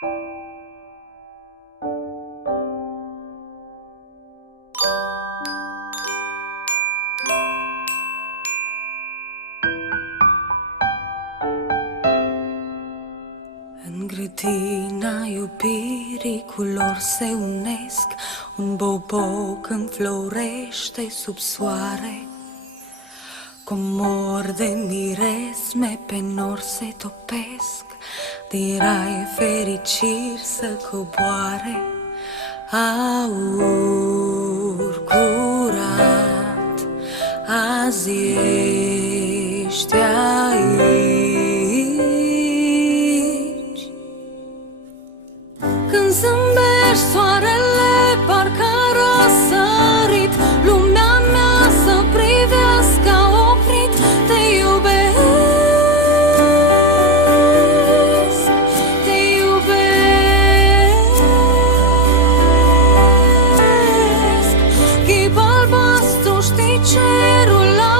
În grădina iubirii culori se unesc, un boboc înflorește sub soare. Comori de miresme pe nor se topesc, din rai fericiri să coboare. Aur curat, azi ești aici. Când zâmbești, soarele parcă a răsărit, lumea mea să privească a oprit. Te iubesc, te iubesc. Ghib albastru, știi cerul la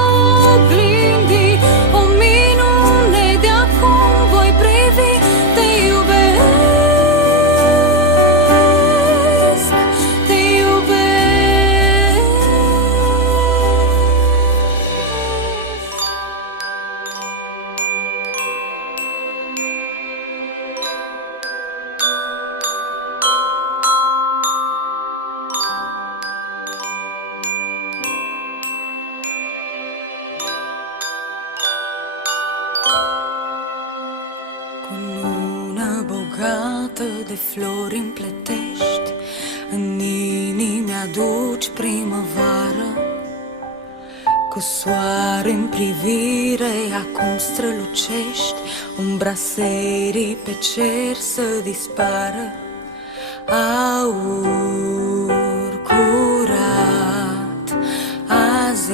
oglindii, o minune de acum voi privi. Te iubesc, te iubesc. Cu luna bogată de flori împletești, în inimi aduci primăvară. Cu soare în privire acum strălucești, umbra serii pe cer să dispară. Aur curat, azi